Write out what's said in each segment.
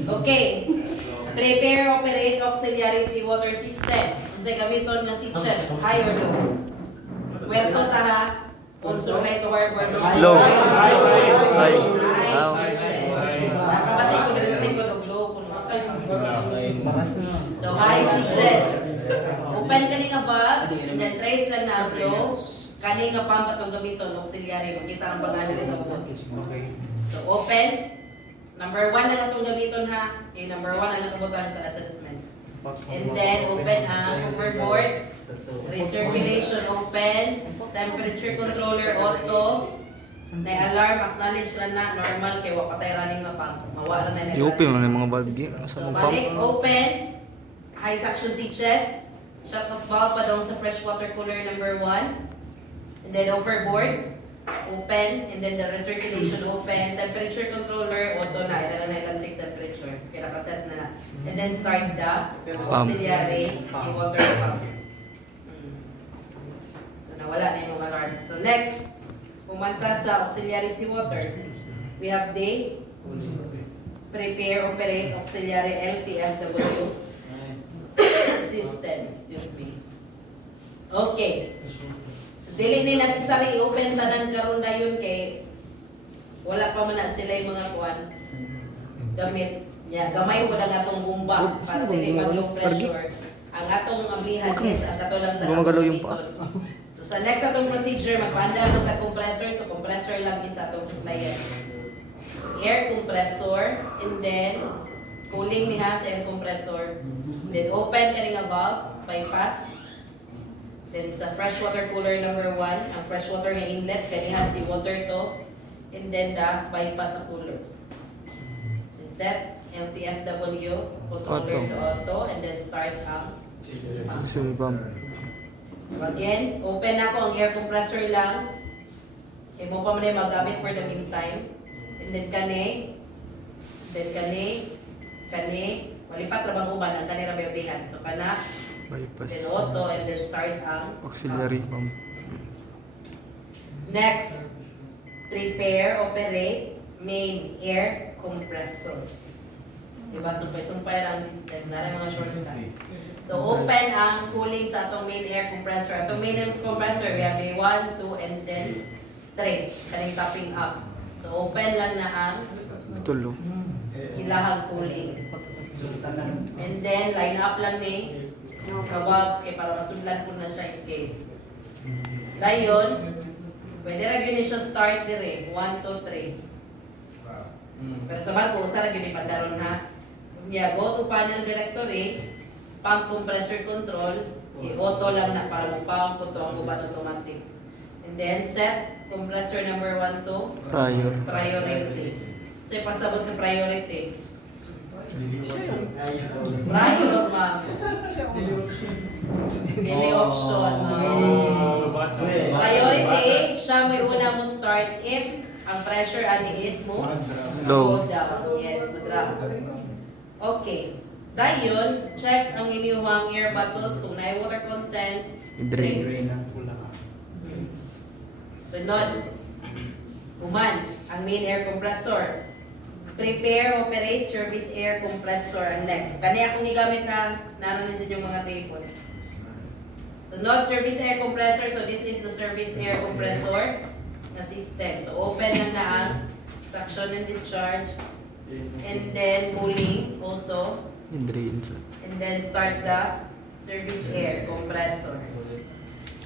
Okay. Prepare, operate, auxiliary seawater system. Kung sa'y gamiton nga switches, high or low? Puerto ta ha? On supply to harbor low. Low. High. Low. Nakabatay ko na rin ko ng low. So high switches. Open ka nga valve, then trace lang na ang flow. Kani nga pump atong gamiton, auxiliary. Makita ang pag-analyze sa kubos. So open. Number 1 na lang itong gamiton ha. Okay, number 1 na lang kabutan sa assessment. And then open ang overboard. Recirculation open. Temperature controller auto. Na alarm acknowledge na normal kay wa patay running nga pump. Mawala na nila. I-open mo na yung mga valve gi. Sa So mga balik pump. open. High suction switches. Shut off valve pa daw sa freshwater cooler number 1. And then overboard. Open, and then the recirculation open, temperature controller, auto na, ilan na electric temperature, kaya nakaset na na. And then start the auxiliary seawater pump. So nawala na yung mga alarm. So next, pumanta sa auxiliary seawater, we have the prepare, operate, auxiliary LTFW system. Excuse me. Okay. Dili nila si Sari i-open tanan karon dayon kay wala pa man na sila yung mga kuan gamit nya gamay mo lang atong bomba para dili mag low pressure ang atong ablihan is ang katulang sa Gumagalaw yung paa. So sa next atong procedure magpaandar mo ka compressor, so compressor lang is atong supplier, air compressor, and then cooling ni has air compressor, then open kani nga valve bypass. Then sa freshwater cooler number 1, ang freshwater nga inlet, kaniha si water to, and then the bypass sa coolers. And set, LTFW, controller to auto, and then start ang Kasi pump. So again, open ako ang air compressor lang. Okay, mo pa man yung magamit for the meantime. And then kani, malipat rabang uban ang kanira berdihan. So kana, Bypass. then auto, and then start ang Auxiliary pump. Next, prepare, operate, main air compressors. Diba, sumpay-sumpay lang ang system. Nara mga shortcut. So, open ang cooling sa atong main air compressor. Atong main air compressor, we have a 1, 2, and then 3. Kaning topping up. So, open lang na ang Tulo. ilahang cooling. And then, line up lang ni kawags kay para masudlan po na siya in case. Dayon, pwede na yun siya start dire. 1, 2, 3. Pero sa barko, usa ra gyud ipandaron ha. Yeah, go to panel directory, pump compressor control, i-auto lang na para mo-pump po to ang uban automatic. And then set compressor number 1 to priority. So ipasabot sa priority. Prior, ma'am. Dili option, ma'am. Priority, siya may una mo start if ang pressure ani is mo Low. go down. Yes, drop. Okay. Dayon, check ang inyong air bottles kung na water content. I-drain. Sunod. Human, ang main air compressor. Prepare, operate, service air compressor. Ang next. Kani akong gigamit na naranin sa inyong mga table. Sunod, service air compressor. So this is the service air compressor na system. So open lang na ang suction and discharge. And then cooling also. I-drain. And then start the service air compressor.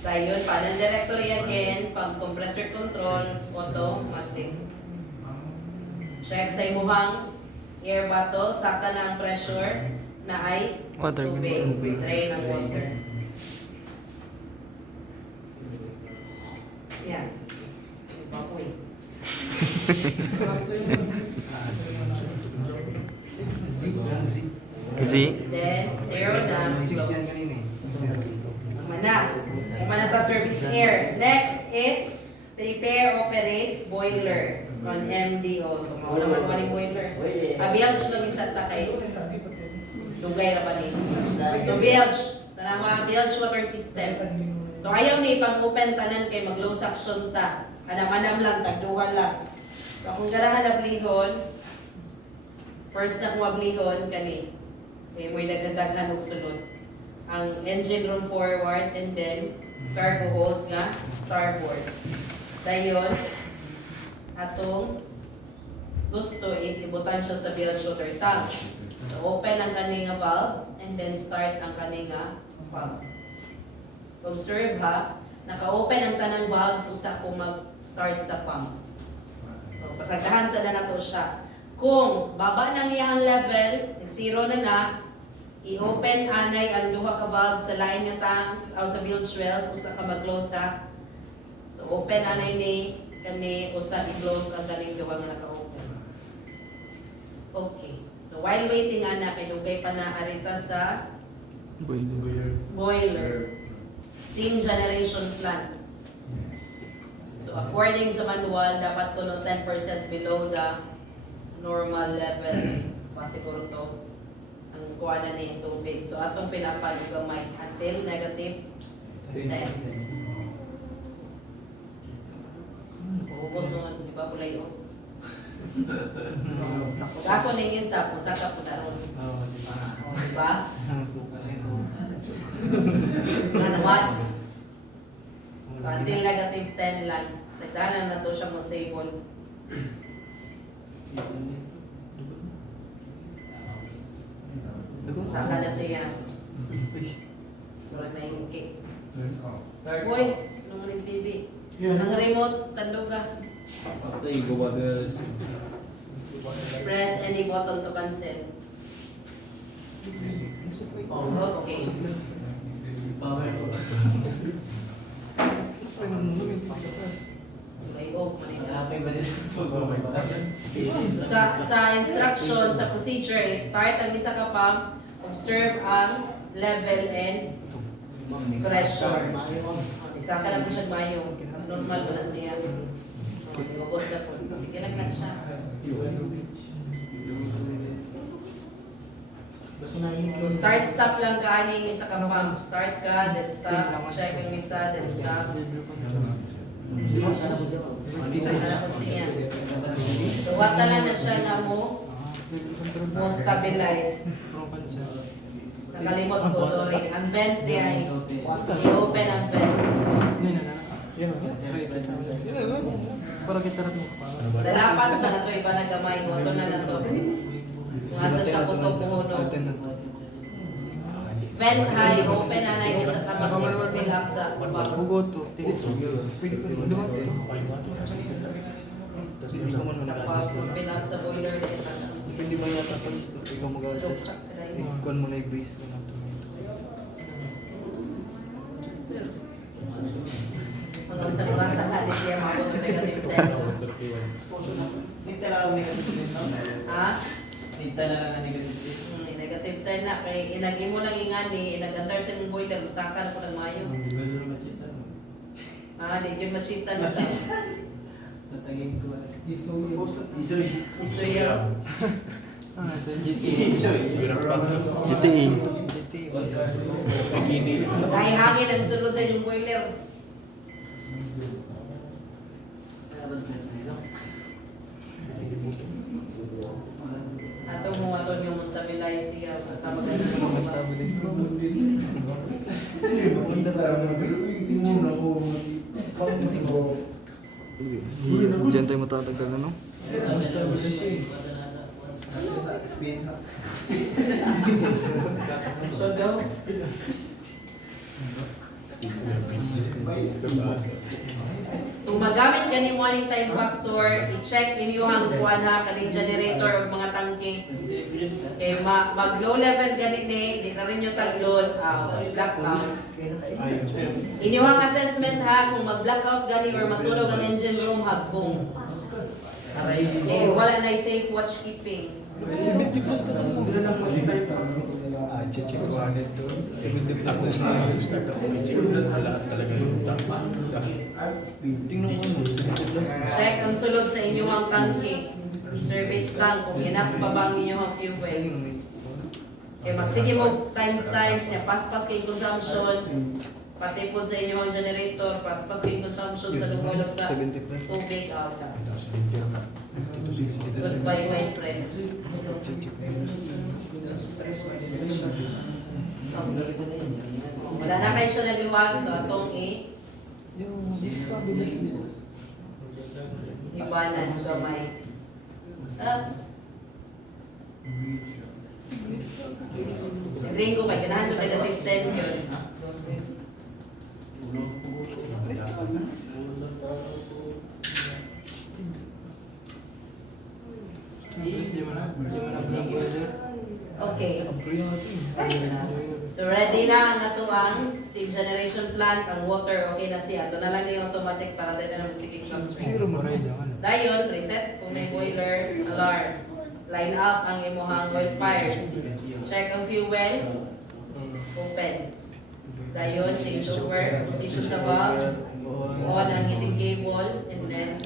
Dayon, panel directory again, pump compressor control, automatic. Check sa imuhang air bottle, saka na ang pressure na ay Water. tubig. Drain ang water. Yan. Bakoy. Z. Then, zero na. Mana. Mana ta service air. Next is prepare, operate, boiler on MDO. Kung naman mo boiler. Bilge lang isa ta kay dugay ra pa ni. So bilge, tanang bilge water system. So ayaw ni pang open tanan kay mag low suction ta. Anam-anam lang tagduhan lang. So kung ganahan na blihon, first na kumablihon kani. Kaya mo'y nagdaghan og sulod. Ang engine room forward and then cargo hold nga starboard. Dayon, atong gusto is ibutan siya sa bilge water tank. So open ang kaninga valve and then start ang kaninga pump. Observe ha, naka-open ang tanang valves usa kung mag-start sa pump. So, pasagahan sa na nato siya. Kung baba nang iyang level, nag-zero na, i-open anay ang duha ka valves sa line nga tanks o sa bilge wells usa ka mag-close ha. So open anay ni kani usa i-close ang kaning duha nga naka-open. Okay. So while waiting ana kay dugay pa na arita sa boiler. Steam generation plant. So according sa manual, dapat kuno 10% below the normal level. Siguro to ang kuha na ni tubig. So atong pinapan og gamay until negative 10. Ubos nun, di ba kulay o? Kung ako na yung stop, usaka po na ron. Di ba? What? So until negative 10 lang. Sagdanan na to siya mo stable. Saka na siya. Murag na yung cake. Uy, naman yung TV. Ang remote, tandog ka. Press any button to cancel. Okay. Sa instruction, sa procedure is start ang isa ka pump, observe ang level and pressure. Isa ka lang po siya mayong. Normal mo na siya. Ubos na po. Sige lang na siya. So start stop lang ka aning isa ka pump. Start ka, then stop. Check yung isa, then stop. Hanapon siya. So wata lang na siya na mo stabilize. Nakalimot ko, sorry. Ang vent di ay open ang vent. Para kita rin mo. Dalapas na na to, iba na gamay. Moto na na to. Kung asa siya puto puhuno. Vent high, open na na yung sa tabag fill up sa bag. Hugot to. Pwede pa rin. Tapos fill up sa boiler din. Depende ba yata pa ikaw mag-adjust? Ikuan mo na i-base ko na ito. Kung sa klasa ka, di siya mabot ng negative 10. Dito lang ang negative 10. Ha? Dito lang ang negative 10. Negative 10 na. Kaya inagi mo lang ingani, inag-andar sa mong boiler, usaka na po ng mayo. Di yun machitan. Tatagin ko. Isuyo. GTE. Dahil hangin ang sunod sa inyong boiler. Ato mo ato yung stabilize siya sa tamagan na Diyan tayo matatagal na, no? So go. Kung magamit ka ni morning time factor, i-check inyong kuan ha, kaning generator o mga tangke. Kaya mag-low level ganit di na rin yung tag-load, blackout. Inyong assessment ha, kung mag-blackout gani or masunog ang engine room, hagkong. Wala na safe watch keeping. Check ko agad to. Ako na start ako i-check lahat talaga yung tama. Tingnan mo. Check ang sulod sa inyong tangke. Service tank, kung enough pa bang inyong fuel. Kaya magsige mo times niya, paspas kay consumption, pati po sa inyong generator, paspas kay consumption sa lumulog sa tubig. Goodbye, my friend. Wala na kayo siya nagluwag sa atong Yung stabilize nila. ibanan sa may. Oops. Nag-ring ko kay ganahan ko negative 10 yun. Okay. So ready na ang atuang steam generation plant, ang water, okay na siya. Ito na lang yung automatic para din na magsiging Zero mo rin. Dayon, reset kung may boiler, alarm. Line up ang imuhang oil fire. Check ang fuel, open. Dayon, change over, position sa valve, on ang heating cable, and then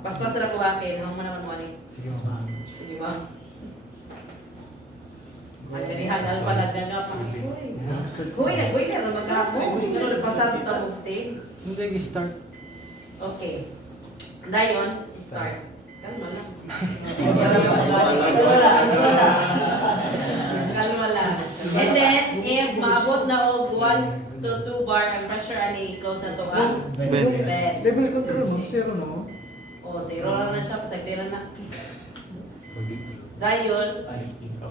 paspas na buhakin, hanggang naman mo ani. Sige ba? Ang kanihan, alpanad na nga pa. Kuy na, maghapon. Pero pasarap ito mag-stay. Hindi start. Okay. Dayon, start. Kalma lang. Kalma lang. And then, if maabot na og 1 to 2 bar ang pressure, ani i-close na to ang Bed. bed. Level control mo, zero na mo. O, zero lang na siya, pasagdiran na. Dayon,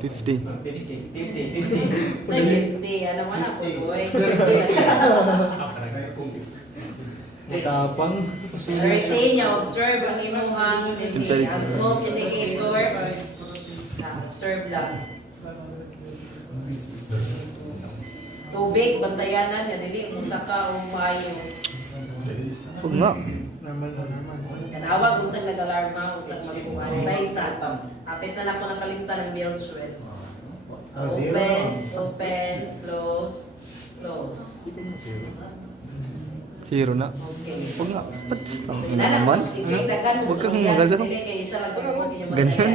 50. 50. say 50. Ano mo na po, boy. Matapang. Retain niya, observe ang imuhang ang smoke indicator. Observe lang. Tubig, bantayanan, yan dili mo saka o maayo. Huwag nga. Normal na normal. Kanawag kung saan nag-alarma, kung saan magkuhan. Taysan. Apit na ako nakalimtan ng milk sweat. Open, close, close. Zero na. Okay. Huwag nga. Pats. Ang ina Nana, naman. Huwag kang magalaw. Ganyan?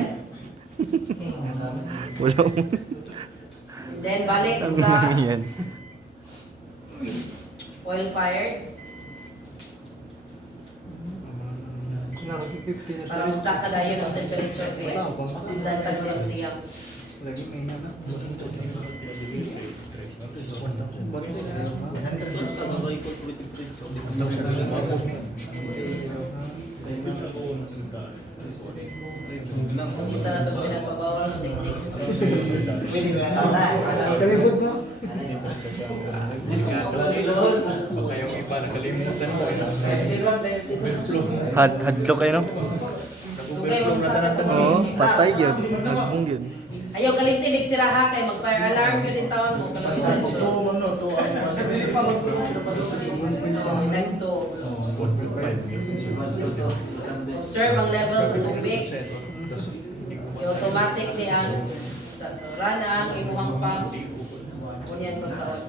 Wala mo. Then balik Ang sa naman yan. oil fire. Parang stuck ka dayo ng temperature base. Dan pag siyam. Lagi may yana. Kita na ito pinagbabawal sa teknik. Kalibog na. Baka yung iba nakalimutan ko. Hadlock kayo no? Dugay mo sa atin. Oo, patay yun. Nagbong yun. Ayaw kalintinig sila ha kay mag-fire alarm yun yung tawag mo. Nagto. Observe ang level sa tubig. I-automatic ni ang sa rana ang imuhang pump. Kunyan kong taon.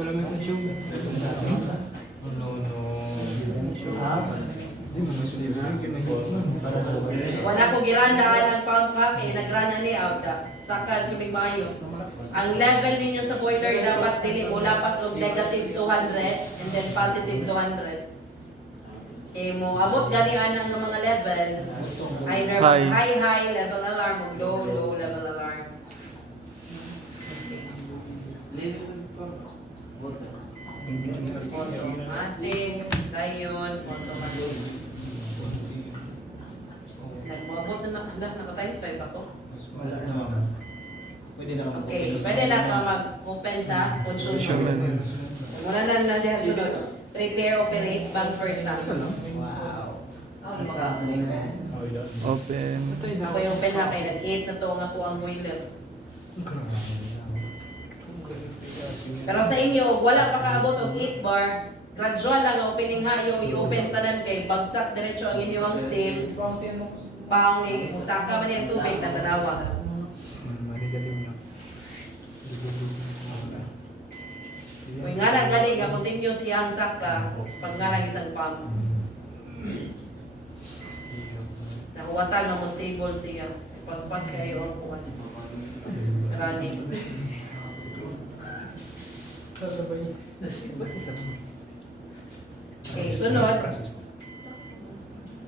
Wala may consume. No. Wala ko girandaan ng pump ha, kaya nagrana ni Auda. Saka tubig mayo. Ang level ninyo sa boiler dapat dili mo lapas og negative 200 and then positive 200. Kaya mo abot gani ana ng mga level. Either high level alarm o low level alarm. Automatic, dayon, automatic. Nagmabot na naka-times 5 ako. Okay, pwede na ka mag-open sa consumption. Muna na diya sunod. Prepare, operate, bumper task. Open. Ako yung open na kay nag-8 na to nga po ang boiler. Pero sa inyo, wala pa kaabot og 8 bar. Gradual lang ang opening ha, yung i-open tanan kay bagsak diretso ang inyong steam. Paong ni usaka man yung tubig na tanawa. Negative na. Kung nga lang gani ka continue siyang saka pag nga lang isang pump. Nakuwatan na mo stable siya. Paspas kayo ang kuwan. Running. Okay, sunod.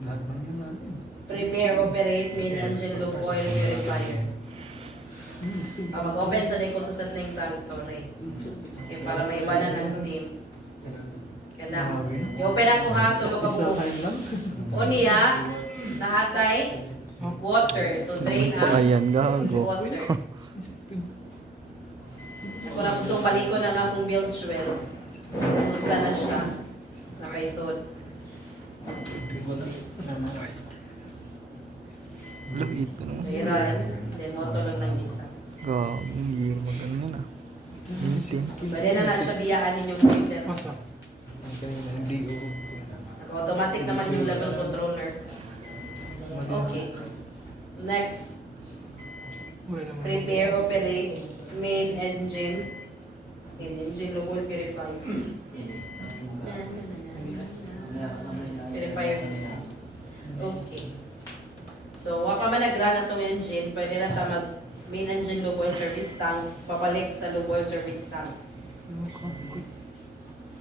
Lahat pa naman natin. Prepare, operate, main engine, loop oil, purifier. Mag-open sa ko sa settling tank, sorry. Okay, para may iwanan ng steam. Ganda. I-open ako ha, tulog ako. Unya, nahatay, water. So drain ha. Ayan, gago. Water. Ako na po itong paliko na lang kung bilge well. Gusto na siya. Nakaisod. Luit. Mayroon. Then moto lang ng isa. Gago, hindi magano na. Minsin. Pwede na siya biyaan ninyong filter. Hindi o. Automatic naman yung level controller. Okay. Next. Prepare, operate, main engine. Main engine, low oil purifier. Purifier system. Okay. So, waka man nag-run itong engine, pwede na sa main engine low oil service tank, papalik sa low oil service tank.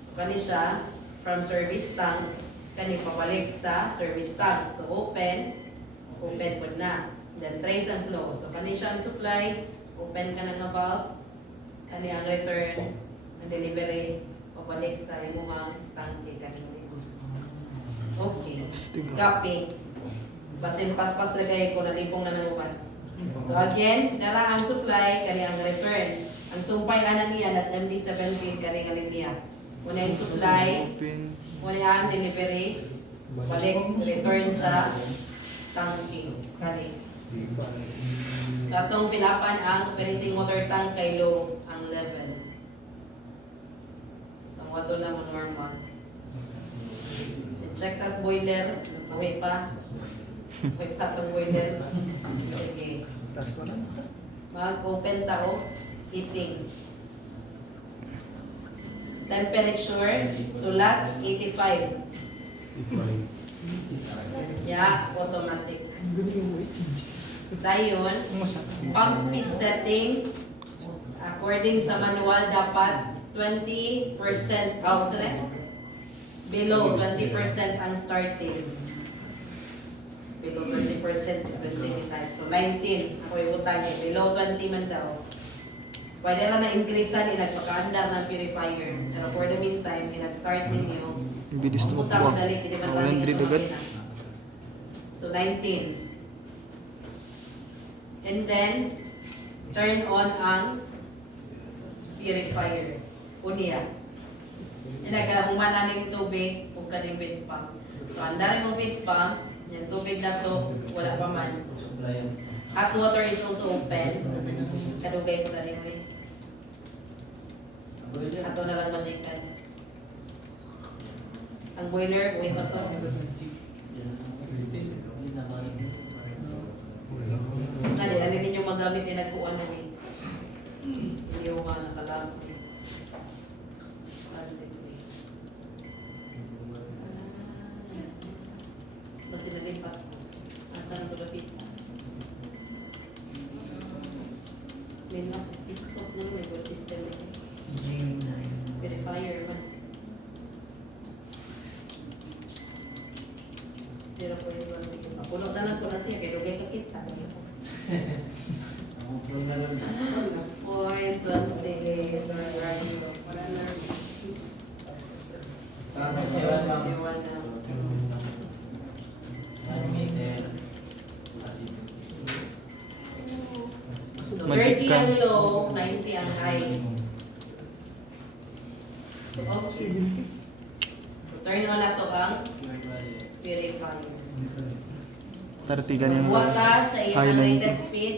So, kani siya, from service tank, kani papalik sa service tank. So, open po na. Then, trace and flow. So, kani siya ang supply, open ka na nga valve, kani ang return, ang delivery, papalik sa imuhang tanke kanina. Okay. Copy. Basin paspas lagay ko, nalipong na nalupan. So again, nara ang supply, kani ang return. Ang sumpay anan niya, nas MD-17, kani ang niya. Muna yung supply, Open. muna ang delivery, balik, return sa tanking. Kani. Katong filapan ang operating water tank kay low ang level. Ang water na mo normal. Check tas boiler, buhay pa. Buhay pa itong boiler. Sige. Tas wala. Mag-open tao, heating. Temperature, sulat, 85. Yeah, automatic. Dayon, pump speed setting, according sa manual, dapat 20% below 20% ang starting. Below 20% to 20 type. So 19, ako ibutan niya. Below 20 man daw. Pwede na na-increasean, inagpaka-andar ng purifier. Pero for the meantime, inag-start ninyo. Bilis to Pupunta ko dali, hindi man lang 100 ito agad. makina. So 19. And then, turn on ang purifier. Unya. Nagkahuman ng tubig kung kaning feed pump. So, andari mong feed pump, yung tubig na to, wala pa man. Hot water is also open. Kadugay ko na rin mo eh. Ato na lang magikan. Ang boiler, uwi pa to. Nali ninyo magamit yung nagkuhan mo eh. Hindi yung mga nakalamot eh. Basta nalipat ko. Asan ko lapit? May na-piscop na may good system eh. Verifier man. 0.1. Papuno na lang ko na siya, kaya lugay kakita. 30 ang low, 90 ang high. Okay. Turn on na to ang purifier. 30 ganyan. Buwag ka sa High iyong 90. rated speed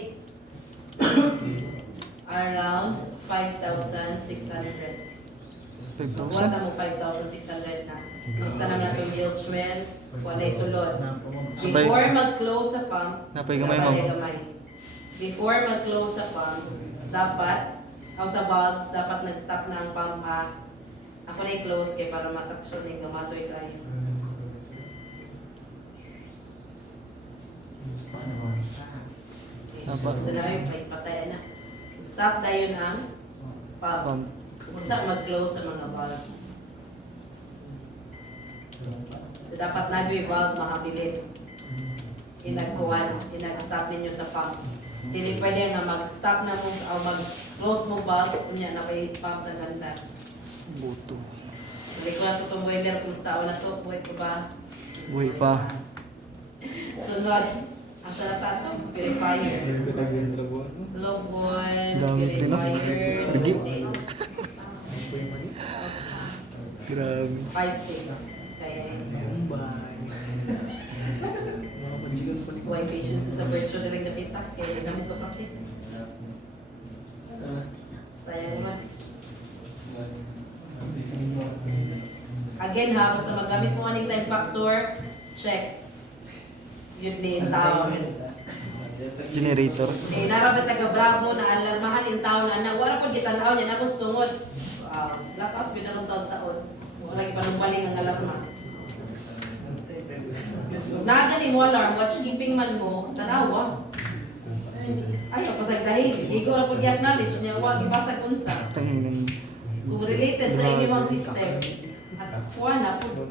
around 5,600. Buwag 5,000? ka mo 5,600 na. Basta naman na itong Milchman, kung ano yung sulod. Before mag-close sa pump, Napay gamay, ma'am. gamay. Before mag-close sa pump, dapat, sa valves, dapat nag-stop na ang pump ako na i-close kay para masaksyon yung gamatoy kayo. Okay, Dapat. so na yun, patay na. Stop tayo ng pump. Pump. Usa mag-close sa mga valves. So, dapat nagwi valve mahabilin. Inag-stop ninyo sa pump. Dili pwede nga mag-stop na mo o mag-close mo valves kunya na may pump na ganda. Buto. Balik ko na ito itong boiler kung tao na to. Buhay ko ba? Buhay pa. Sunod. Ang salata ito, purifier. Low boil, Dami din, no? purifier, Sige. 5-6. Grabe. Kaya buhay patience sa virtual na rin napita. Kaya hindi na mo kapaktis. Sayang mas. Again ha, basta magamit mo aning time factor, check. Yun din tao. Generator. Eh, narabat taga-bravo na alarmahan yung tao na wala po kita tao niya na gusto tungod. Blackout, pinarong taon-taon. Wala ipanumpaling ang alarma. Nagani mo alarm, watchkeeping man mo, tanawa. Ayaw, pasagdahin. Higo na po i-acknowledge niya, huwag ipasag unsa. Tanginan. Kung related sa inyong system, at kuha na po.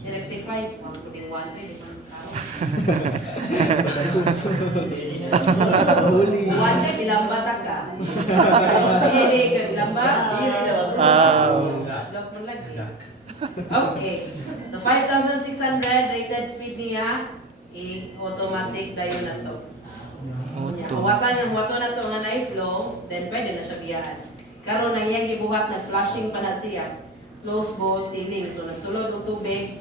I-rectify, ang puting 1 pwede pa ng tao. One day, bilambata ka. Hindi ka, bilamba? Lock mo lagi. Okay. So, 5,600 rated speed niya, automatic dayon na to. Auto. Ang wato na to nga na-flow, then pwede na siya biyahan. Karon na iyang gibuhat na flashing pa na siya. Close bowl ceiling. So, nagsulod og tubig,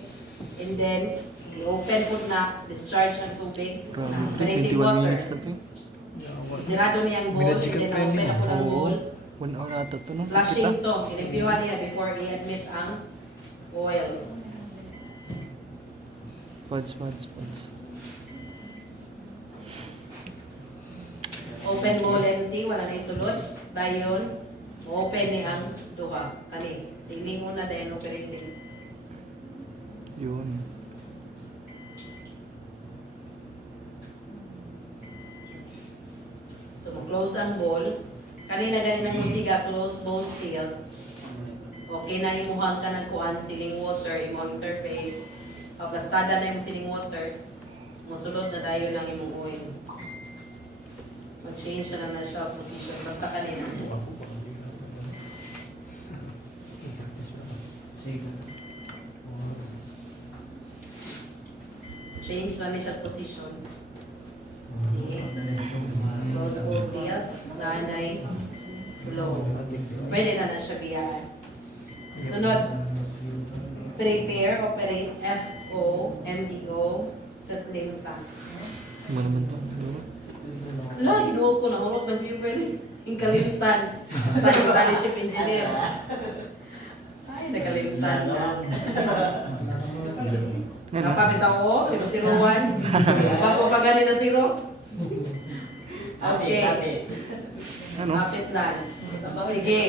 and then, i-open po na, discharge ng tubig. Grabe. 21 Operating water. minutes na po. Isirado niya ang bowl, and then open na po ng bowl. 1 hour ata to, no? Flushing to, i-reviewhan niya before i-admit ang oil. Pods. Open bowl empty, wala na isulod. Dayon, open ni ang duha. Kani, siling muna dahil operating. Yun. So, close ang bowl. Kanina ganun ang musiga, close bowl seal. Okay na imuhang ka ng kuan, siling water, imong interface. Paplastada na yung siling water. Musulod na dayo ng imong oil. Mag-change na siya position. Basta kanina. Change na siya position. See? Close bowl seal. Nanay. Slow. Pwede na siya biyahan. Sunod. Prepare, operate, FO, settling tank. Ano naman to? Wala, hinuho ko na hulog ng fuel. Yung kalimtan. Tayo chip engineer. Ay, nakalimtan na. Napapitaw ko, 001. Bago pa ganin na 0. Okay. Ano? Kapit lang. Sige.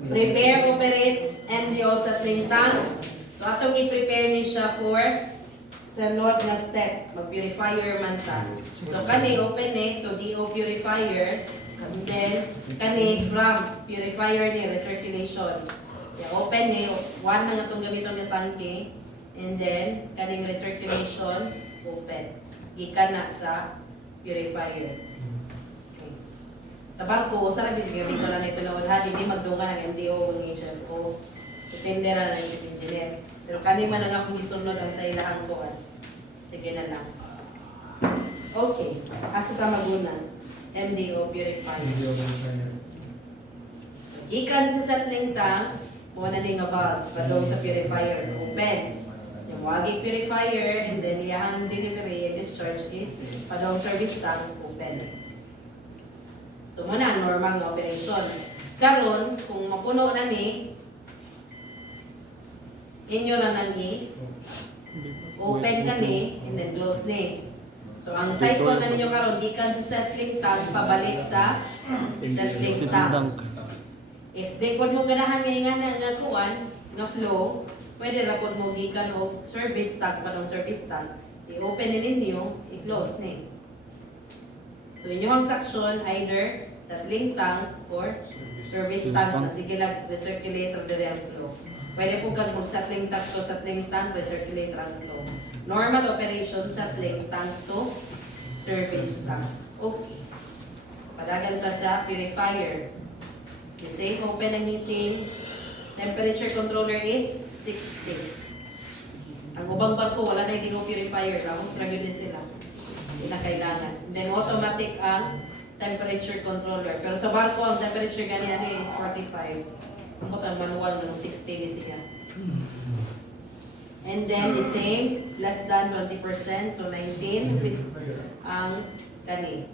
Prepare, operate, MDO settling tanks. So, atong i-prepare ni siya for sa north na step. Mag-purifier man ta. So, kani open to DO purifier. And then, kani from purifier ni recirculation. Yeah, open one na nga itong gamiton ng tanke. And then, kaning recirculation, open. Gikan na sa purifier. Okay. Sa bangko, sa labis gamit na lang ito na unhan, hindi magdungan ng MDO ng HFO. Depende na lang yung engineer. Pero kanima na nga kung isunod ang sa ilahang buwan. Sige na lang. Okay. Asa ka magunan? MDO purifier. Gikan sa settling tank, muna din nga valve, padong sa purifier. So, open. Yung wagi purifier, and then iyang delivery and discharge is padong service tank, open. So, muna ang normal nga operation. Karon, kung mapuno na ni, inyo na nang open ka ni, and then close ni. So, ang cycle na ninyo karon gikan sa settling tank, pabalik sa settling tank. If di pod mo ganahan nga kuan, nga flow, pwede ra pod mo gikan og service tank, padong service tank. I-open ni ninyo, i-close ni. So, inyong suction either settling tank or service tank na sige lang recirculate or dire ang flow. Pwede po kag mag-settling tank to settling tank, recirculate ang flow. Normal operation, settling tank to service tank. Okay. Padagan ta sa purifier. The same, open and heating. Temperature controller is 60. Ang ubang barko, wala na hindi purifier. Tapos lang yun din sila. Hindi na kailangan. Then automatic ang temperature controller. Pero sa barko, ang temperature ganyan is 45. Ang manual ng 60 din siya. And then the same, less than 20%, so 19 with ang kani.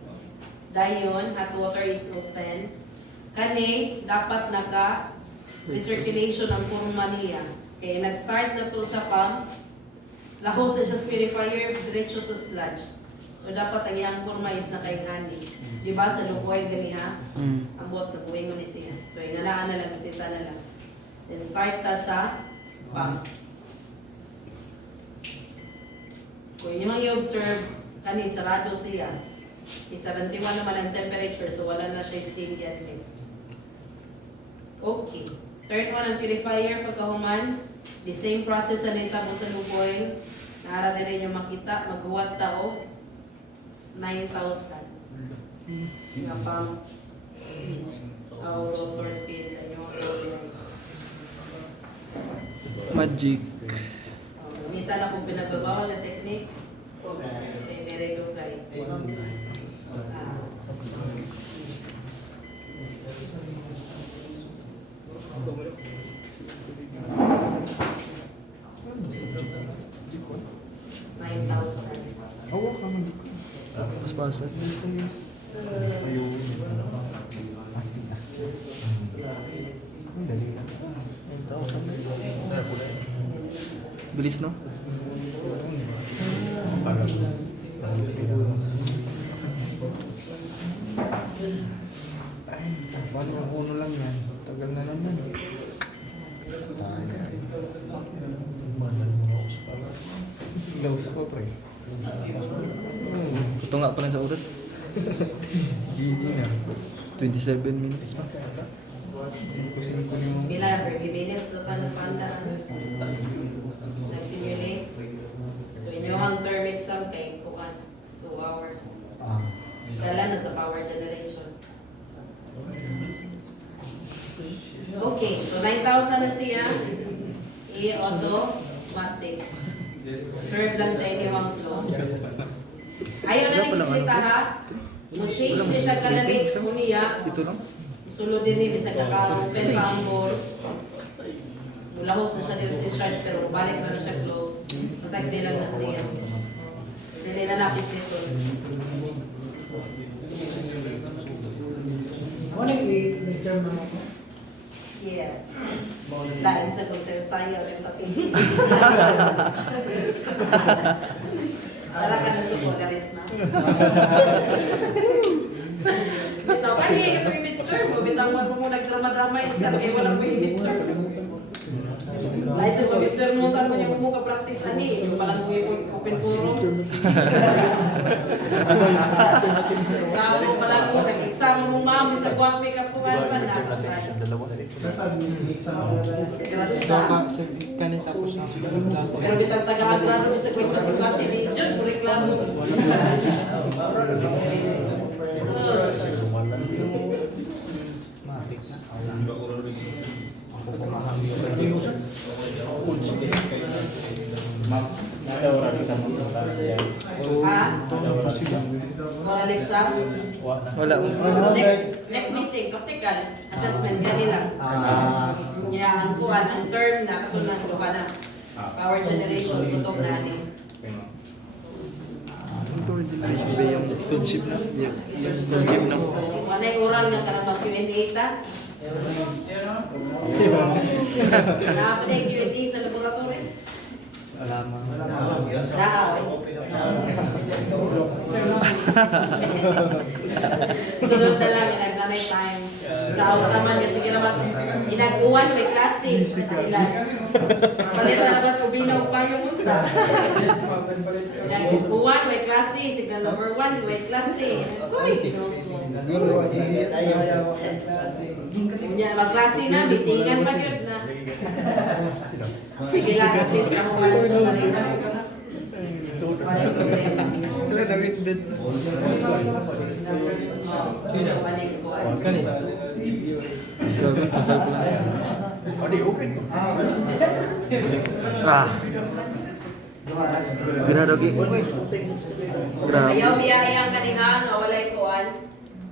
Dayon, hot water is open. Kani, dapat naka recirculation ang purma niya. Okay, nag-start na to sa pump. Lahos na siya sa purifier, diretso sa sludge. So dapat ang iyang purma is nakaingani. Di ba sa low oil ganiha? Ang bot na buwing mo ni siya. So inganaan na lang, isita na lang. Then start ta sa pump. Kung inyo mang i-observe, kani sarado siya. 71 naman ang temperature, so wala na siya steam yet. Okay. Turn on ang purifier pagkahuman. The same process na nita mo sa low oil. Naara din rin yung makita, maghuwat tao. 9,000. Nga pang speed. Our rotor speed sa inyo. Magic. Gumita na kung pinagbabawa na technique. Okay, very good guys. Awa ka man. Paspasan. Ayun. Dali lang. Bilis, no? Ay, paano ang uno lang yan? Tagal na naman. Laos pa, pre. Ito nga pala sa oras. GG na. 27 minutes pa. Bila, 30 minutes na pa nagpanda. Nag-simulate. So, inyong term exam kay kuhan 2 hours. Dala na sa power generation. Okay, so 9,000 na siya. I-automatic. Serve lang sa inyong flow. Ayaw na nag-isita ha. Mag-change niya siya kanalit niya. Ito lang? Sulod din ni bisag naka-open pa ang door. Mulahos na siya nila discharge pero balik na siya close. Masag din lang na siya. Hindi na napis dito. Yes. Lain sa kung sayo rin pati. Tara ka na suko, daris na. Bitaw ka niya, ito yung midterm mo. Bitaw mo mo nagdrama-drama yung sa kaya walang may midterm. Lain sa kung midterm mo, talo niya mo ka-practice ani. Yung palang mo yung open forum. Bravo pala mo, nag-exam mo ma'am, sa buwang pick-up ko man pa na. Pero bitang taga-agraso sa kwenta sa klase ni John, mo reklamo. Moral exam? Wala. Next meeting, practical, assessment, kanila. Ang kuhan, ang term na katunan duha na. Power generation, tutok na ni. Power generation ba yung internship na? Yung internship na. Wala yung oral nga karabang Q&A ta. Napa na yung Q&A sa laboratory? Alaman. Sunod na lang, nag-nanay time. Sa autaman, kasi ginawa, inag-uwan, may klase sa ilan. Palit na ba sa binaw pa yung unta. Inag-uwan, may klase. Signal number 1, may klase. Uy! Unya, magklase na, bitingan pa yun na. Sige lang, at least ako walang siya marina. Walang problema. Balik ko. Adi, open. Ah. Grabe Gi. Grabe. Ayaw biyayang kaniha, nga walay kuwan.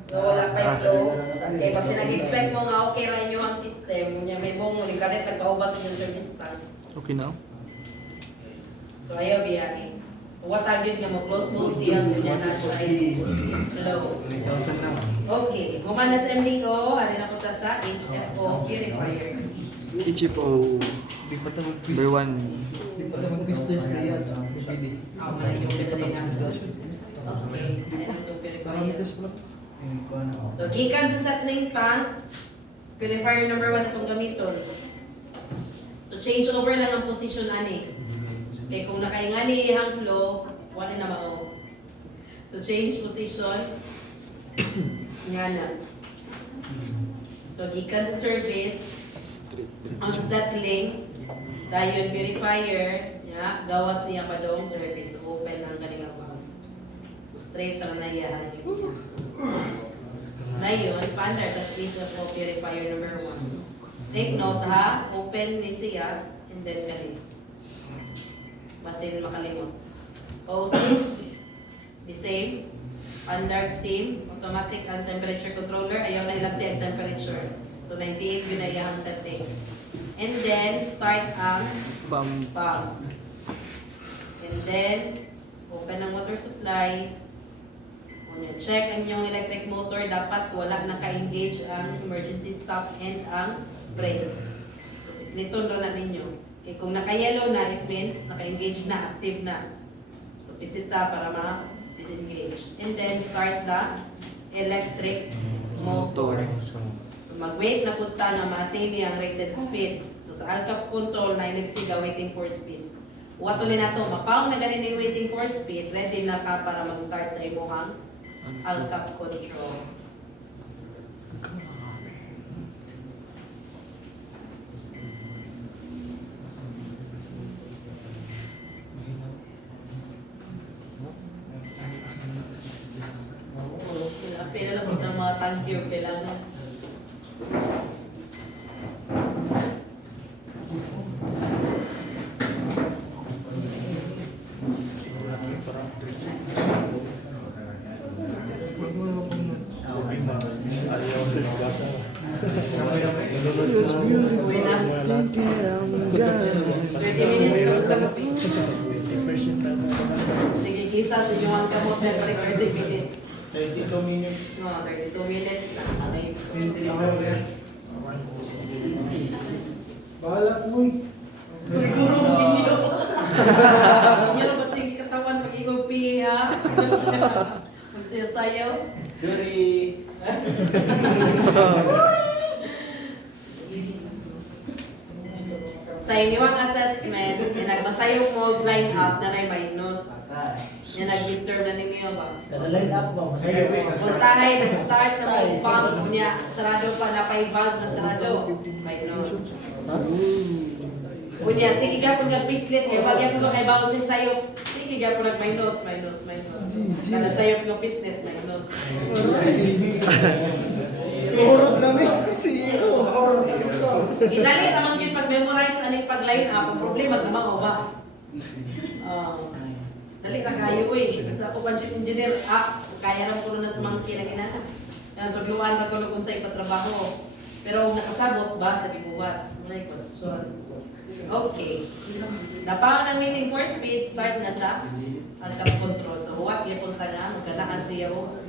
Nga wala pa flow. Kaya kasi nag-expect mo nga okay ra inyo ang system. Unya, may buong mo, kalit nagkaubas sa service stand. Okay na. So ayaw biyayang. What I did nga mo close mo siya, unya na siya ay flow. Okay, humana sa MDO, harin ako sa HFO purifier. Ichipo. Di pa tawag Number 1. Di pa tawag business na yan. Pwede. Ako na yung pinalay na. Okay, ayun yung purifier. So, gikan sa settling pa, purifier number 1 itong gamiton. So, change over lang ang position ani. Okay, kung nakaingani ang flow, wala na mao. So, change position. Nga na. So, gikan sa service, ang settling, dayon purifier, ya, gawas niya pa doong service, open ang kanilang valve. So, straight lang na iyahan yun. Ngayon, standard at switch of purifier number 1. Take note ha, open ni siya, and then kanin. Basin makalimot. O6, the same. Standard steam, automatic ang temperature controller, ayaw na ilagti ang temperature. So 98 yun na iyang setting. And then, start ang Bam. pump. And then, open ang water supply. Check ang inyong electric motor. Dapat wala naka-engage ang emergency stop and ang brake. So, pisliton doon na ninyo. Okay, kung naka-yellow na, it means naka-engage na, active na. So, pisita para ma-disengage. And then, start the electric motor. So, mag-wait na punta na ma-attain niya ang rated speed. So, sa ALCAP control, na siga waiting for speed. Wato na to, mapaong na ganin yung waiting for speed, ready na ka para mag-start sa imuhang ALCAP control. Pila lang po ng mga thank you kailangan. Ayaw rin gasa. Uwi na. 30 minutes na magkamuti. 50% lang. Sige, kisa sa inyo ang kamot na balik 30 minutes. 32 minutes. No, 32 minutes na. Okay. Bahala mo eh. Siguro mo kinyo. Kinyo na ba sige katawan pag ikaw piha? Magsayaw. Sorry. Sa inyong assessment, nagmasayong mold line up na may minus. Yan nag-midterm na ninyo ba? Line up ba? Masaya mo. Puntahay, nag-start na may pump niya. Sarado pa na pa valve na sarado. Minus. Unya, sige ka kung nag-pislit, kaya bagay ko kay bawal sa sayo. Sige ka kung nag-minus. Kada sayo kung pislit, minus. Surot namin. Zero. Inali naman yung pag-memorize aning pag-line up, ang problema naman o ba? Dali ka kayo eh. Sa ako panchip engineer, kaya lang ko na sa mga kinaginana. Yan, tudluan na ko na kung sa ipatrabaho. Pero nakasabot ba sa bibuhat? May question. Okay. Napaon ang waiting for speed, start na sa ALCAP control. So, huwag ipunta na, magkanaan siya o.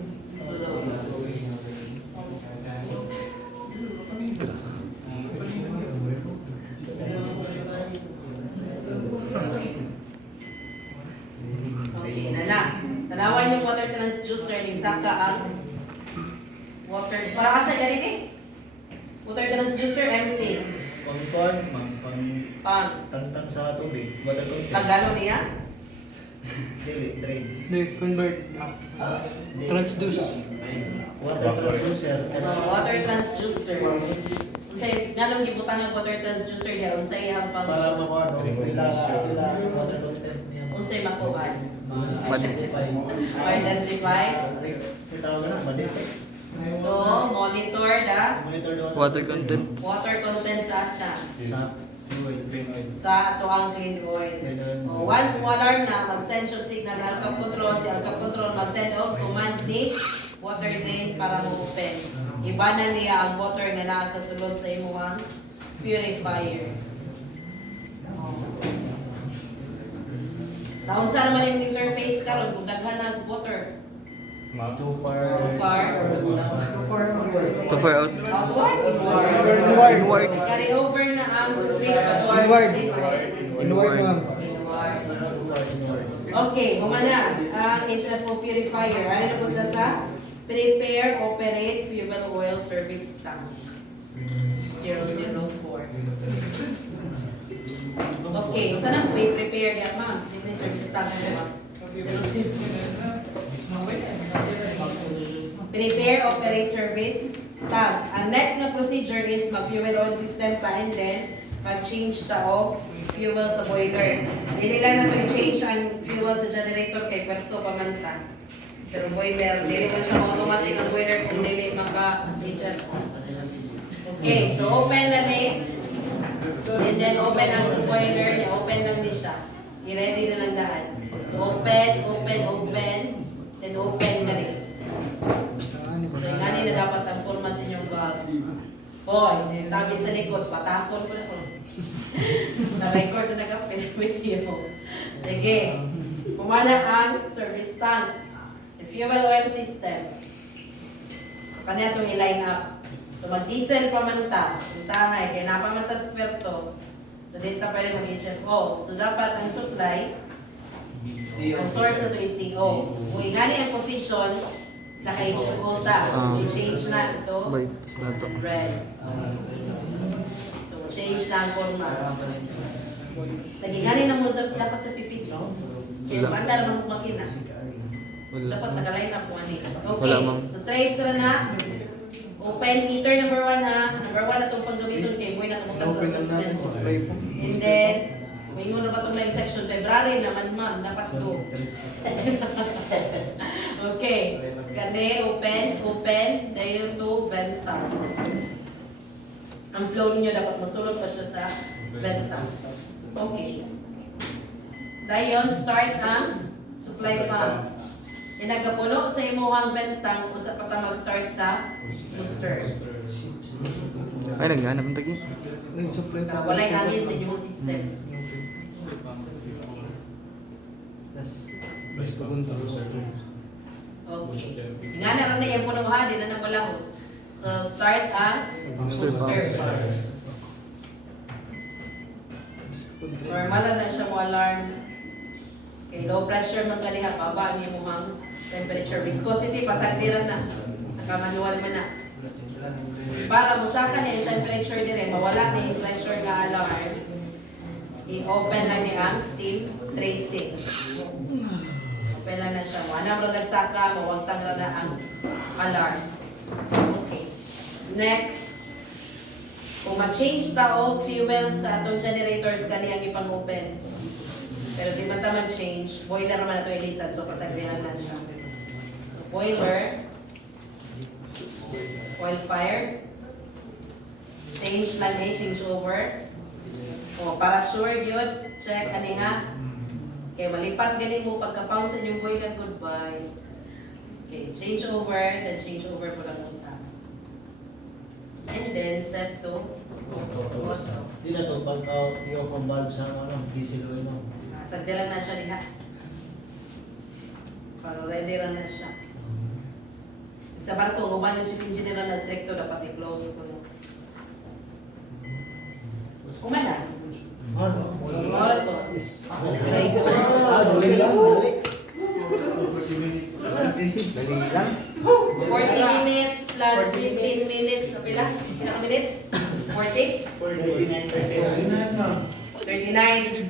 So, okay na na. Tanawan yung water transducer, yung saka ang water, para asa ganit eh? Water transducer, empty. Pang-pang, Pang, tantang sa tubig. Water content. tagalo niya? Dili, drain. Convert. Transduce. Water transducer. Water transducer. Unsay nganong gibutang ang water transducer niya unsay iyang Para function? makuha no, pila water content niya. Unsay makuha? Ma-identify. Identify. Sa tawag na, ma-detect. To monitor the Monitor the Water content. water content sa asa sa fuel. sa ato ang clean oil. Once mo alarm na, mag-send siya signal ng Alcap Control, si Alcap Control mag-send og command ni water drain para mo-open. Ibanan niya ang water nga naa sa sulod sa imuhang purifier. Naunsa man yung interface karon kung daghan ang water. Too far. Too far. To far out. Outward? Inward. Carry over na ang tubig patungo sa Inward. inlet. Inward, ma'am. Inward. Okay, kumana ang HFO purifier. Ano na punta sa prepare, operate, fuel oil service tank. 004. Okay, saan ang prepare yan, ma'am? Ito yung service tank mo, ma'am. Prepare, operate, service tank. Ang next na procedure is mag-fuel oil system ta and then mag-change ta og fuel sa boiler. Dili lang na to i-change ang fuel sa generator kay pwerto pamanta. Pero boiler, dili man siya automatic ang boiler kung dili maka-change. Okay, so open na ni. And then open ang boiler niya, open lang din siya. I-ready na lang daan. So open, open, open, then open na rin. So yung na dapat ang forma sa inyong valve. Hoy, tabi sa likod, patakon ko na ko. Na-record na nag-video. Sige, kumana ang service tank. The fuel oil system. Kanya itong i-line up. So mag-diesel pa man ta. Puntahay, kaya napamata sa pwerto. So dito pwede mag-HFO. So dapat ang supply, ang source na ito is DO. Kung ingani ang position, naka-HFO ta. So i-change na ito. Sabay, is na to. Red. So change na ang forma. Nagingani na mo dapat sa pipit, no? Kaya kung anda naman kung makina. Dapat Wala. nakaline up mo ani. Wala, Okay, ma'am. so trace ra na. Open heater number 1 ha. Number 1 na itong paggamiton kay Boy na tumutang Open sa lang natin suspension. supply po. And then, may na ba itong line section? February naman ma'am, dapat go. Okay, kani open, dahil to venta. Ang flow niyo dapat masulot pa siya sa venta. Okay. Dayon, start ang supply pump. Inagapuno sa imuhang ventang usa pa ta mag-start sa booster. Ay, naghanap ng tagi. Pero walay hangin sa inyong system. Best papunta. Okay. Nga na rin na yung punong ha, di na nagbalahos. So, start ang Booster pump. booster. Normal lang na siya mo alarm. Okay, low pressure man kaniha, baba ang imuhang temperature. Viscosity, pasandiran na. Nakamanual man na. Para musakan niya yung temperature dire, mawala na yung pressure nga alarm. I-open lang niya ang steam tracing. Open lang na siya. Wala mo nagsaka, mawagtang na na ang alarm. Okay. Next. Kung ma-change ta og fuel sa atong generators, kani ang ipang-open. Pero di man ta man-change, boiler naman na ito ilisan, so pasagbihan na siya. Boiler. Oil fire. Change lang eh, change over. O, para sure yun, check ani ha. Okay, malipat gani mo pagka-pound sa inyong boiler, goodbye. Okay, change over, then change over po lang usa. And then set to auto. Di na to, pag i-off ang valve sa diesel oil no. Sagdilan na siya niha. Para ready ra na siya. Sa barko, gumanon siya engineer na stricto, dapat i-close ko no. Kumana. Ano? Mawala to. Dali lang, dali. 40 minutes plus 15 minutes. Pila? Ilang minutes? 40? 39.